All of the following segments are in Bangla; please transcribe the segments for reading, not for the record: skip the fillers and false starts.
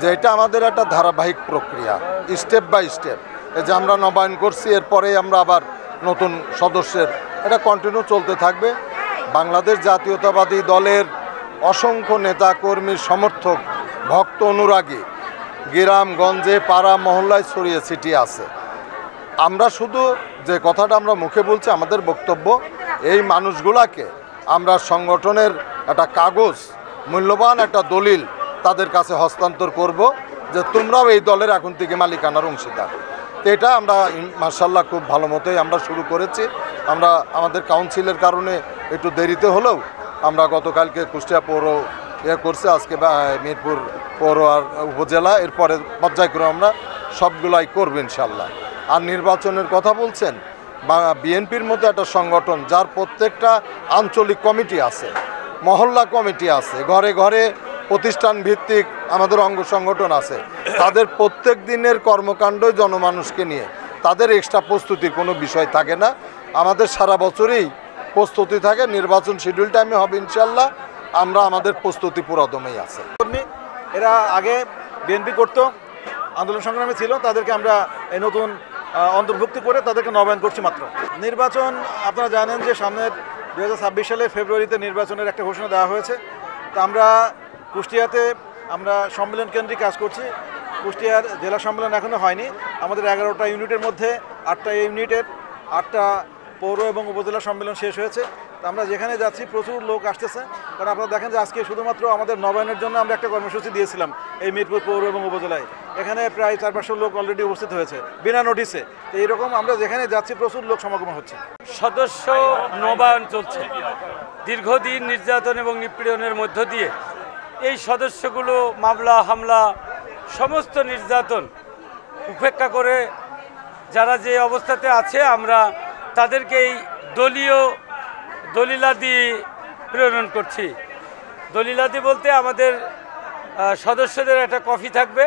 যে এটা আমাদের একটা ধারাবাহিক প্রক্রিয়া, স্টেপ বাই স্টেপ। এই যে আমরা নবায়ন করছি, এরপরেই আমরা আবার নতুন সদস্যের এটা কন্টিনিউ চলতে থাকবে। বাংলাদেশ জাতীয়তাবাদী দলের অসংখ্য নেতা কর্মী, সমর্থক, ভক্ত, অনুরাগী গ্রামগঞ্জে, পাড়া মহল্লায় ছড়িয়ে ছিটিয়ে আছে। আমরা শুধু যে কথাটা আমরা মুখে বলছি, আমাদের বক্তব্য এই মানুষগুলাকে আমরা সংগঠনের একটা কাগজ, মূল্যবান একটা দলিল তাদের কাছে হস্তান্তর করব যে তোমরাও এই দলের এখন থেকে মালিকানার অংশীদার। তো এটা আমরা মাশাআল্লাহ খুব ভালো মতোই আমরা শুরু করেছি। আমরা আমাদের কাউন্সিলের কারণে একটু দেরিতে হলেও আমরা গতকালকে কুষ্টিয়া পৌর করছে, আজকে মিরপুর পৌর আর উপজেলা, এরপরে পর্যায়ক্রমে আমরা সবগুলাই করবো ইনশাল্লাহ। আর নির্বাচনের কথা বলছেন, বিএনপির মতো একটা সংগঠন যার প্রত্যেকটা আঞ্চলিক কমিটি আছে, মহল্লা কমিটি আছে, ঘরে ঘরে প্রতিষ্ঠান ভিত্তিক আমাদের অঙ্গ সংগঠন আছে, তাদের প্রত্যেক দিনের কর্মকাণ্ডই জনমানুষকে নিয়ে, তাদের এক্সট্রা প্রস্তুতির কোনো বিষয় থাকে না। আমাদের সারা বছরই প্রস্তুতি থাকে, নির্বাচন শিডিউল টাইমে হবে ইনশাল্লাহ। আমরা আমাদের প্রস্তুতি পুরোদমেই আছে। এরা আগে বিএনপি করতো, আন্দোলন সংগ্রামে ছিল, তাদেরকে আমরা এই নতুন অন্তর্ভুক্তি করে তাদেরকে নবায়ন করছি মাত্র। নির্বাচন আপনারা জানেন যে সামনের 2026 সালে ফেব্রুয়ারিতে নির্বাচনের একটা ঘোষণা দেওয়া হয়েছে। তা আমরা কুষ্টিয়াতে আমরা সম্মেলন কেন্দ্রিক কাজ করছি। কুষ্টিয়ার জেলা সম্মেলন এখনও হয়নি। আমাদের 11টা ইউনিটের মধ্যে 8টা ইউনিটের 8টা পৌর এবং উপজেলা সম্মেলন শেষ হয়েছে। তা আমরা যেখানে যাচ্ছি প্রচুর লোক আসতেছে, কারণ আপনারা দেখেন যে আজকে শুধুমাত্র আমাদের নবায়নের জন্য আমরা একটা কর্মসূচি দিয়েছিলাম এই মিরপুর পৌর এবং উপজেলায়। এখানে প্রায় 400-500 লোক অলরেডি উপস্থিত হয়েছে বিনা নোটিসে। তো এইরকম আমরা যেখানে যাচ্ছি প্রচুর লোক সমাগম হচ্ছে। সদস্য নবায়ন চলছে। দীর্ঘদিন নির্যাতন এবং নিপীড়নের মধ্য দিয়ে এই সদস্যগুলো মামলা হামলা সমস্ত নির্যাতন উপেক্ষা করে যারা যে অবস্থাতে আছে, আমরা তাদেরকে এই দলিলাদি প্রেরণ করছি। দলিলাদি বলতে আমাদের সদস্যদের একটা কপি থাকবে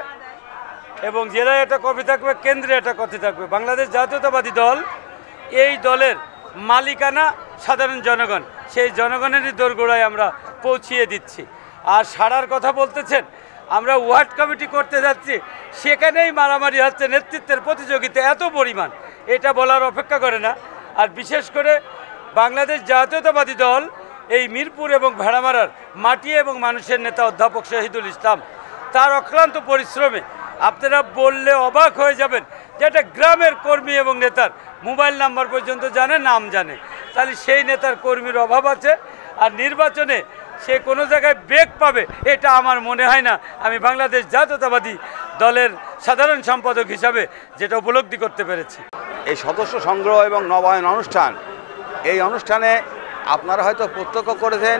এবং জেলায় একটা কপি থাকবে, কেন্দ্রে একটা কপি থাকবে। বাংলাদেশ জাতীয়তাবাদী দল, এই দলের মালিকানা সাধারণ জনগণ, সেই জনগণেরই দোরগোড়ায় আমরা পৌঁছিয়ে দিচ্ছি। আর সারার কথা বলতেছেন, আমরা ওয়ার্ড কমিটি করতে যাচ্ছি, সেখানেই মারামারি হচ্ছে, নেতৃত্বের প্রতিযোগিতা এত পরিমাণ, এটা বলার অপেক্ষা করে না। আর বিশেষ করে বাংলাদেশ জাতীয়তাবাদী দল এই মিরপুর এবং ভেড়ামারার মাটি এবং মানুষের নেতা অধ্যাপক শহীদুল ইসলাম, তার অক্লান্ত পরিশ্রমে আপনারা বললে অবাক হয়ে যাবেন যে একটা গ্রামের কর্মী এবং নেতার মোবাইল নাম্বার পর্যন্ত জানে, নাম জানে। তাহলে সেই নেতার কর্মীর অভাব আছে। আর নির্বাচনে সে কোনো জায়গায় বেগ পাবে এটা আমার মনে হয় না। আমি বাংলাদেশ জাতীয়তাবাদী দলের সাধারণ সম্পাদক হিসাবে যেটা উপলব্ধি করতে পেরেছি। এই সদস্য সংগ্রহ এবং নবায়ন অনুষ্ঠান, এই অনুষ্ঠানে আপনারা হয়তো প্রত্যক্ষ করেছেন,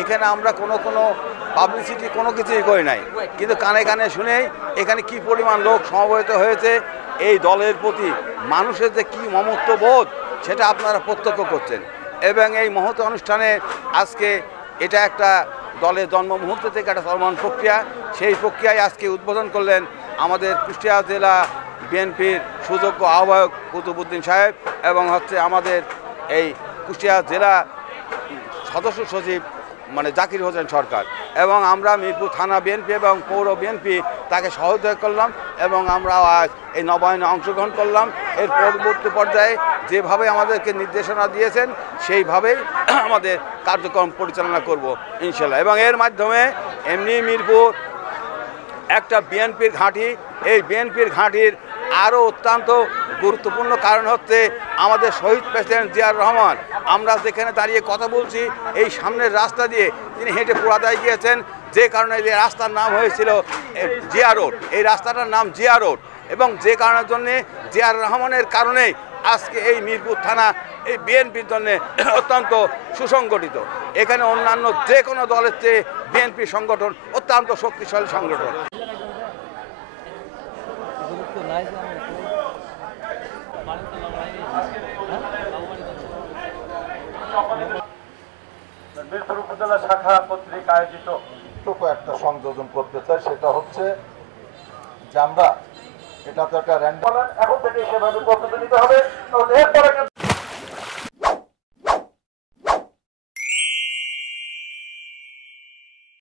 এখানে আমরা কোনো পাবলিসিটি কোনো কিছুই করি নাই, কিন্তু কানে কানে শুনেই এখানে কি পরিমাণ লোক সমবেত হয়েছে, এই দলের প্রতি মানুষের যে কী মমত্ব বোধ সেটা আপনারা প্রত্যক্ষ করছেন। এবং এই মহৎ অনুষ্ঠানে আজকে এটা একটা দলের জন্ম মুহূর্ত থেকে একটা চলমান প্রক্রিয়া, সেই প্রক্রিয়ায় আজকে উদ্বোধন করলেন আমাদের কুষ্টিয়া জেলা বিএনপির সুযোগ্য আহ্বায়ক কুতুবুদ্দিন সাহেব এবং আমাদের এই কুষ্টিয়া জেলা সদস্য সচিব জাকির হোসেন সরকার, এবং আমরা মিরপুর থানা বিএনপি এবং পৌর বিএনপি তাকে সহযোগিতা করলাম এবং আমরা আজ এই নবায়নে অংশগ্রহণ করলাম। এর পরবর্তী পর্যায়ে যেভাবে আমাদেরকে নির্দেশনা দিয়েছেন সেইভাবেই আমাদের কার্যক্রম পরিচালনা করব ইনশাল্লাহ। এবং এর মাধ্যমে এমনি মিরপুর একটা বিএনপির ঘাঁটি, এই বিএনপির ঘাঁটির আরও অত্যন্ত গুরুত্বপূর্ণ কারণ হচ্ছে আমাদের শহীদ প্রেসিডেন্ট জিয়াউর রহমান। আমরা যেখানে দাঁড়িয়ে কথা বলছি এই সামনের রাস্তা দিয়ে তিনি হেঁটে পোড়াদায় গিয়েছেন, যে কারণে এই রাস্তার নাম হয়েছিল জিয়া রোড। এই রাস্তাটার নাম জিয়া রোড, এবং যে কারণের জন্যে জিয়াউর রহমানের কারণেই আজকে এই মিরপুর থানা এই বিএনপির জন্য অত্যন্ত সুসংগঠিত। এখানে অন্যান্য যে কোনো দলের চেয়ে বিএনপি সংগঠন অত্যন্ত শক্তিশালী সংগঠন। মিরপুর উপজেলা শাখা কর্তৃক আয়োজিত একটা সংযোজন করতে চাই, সেটা হচ্ছে যে আমরা এটা তো একটা র্যান্ডম, এখন থেকে সেভাবে প্রস্তুতি নিতে হবে।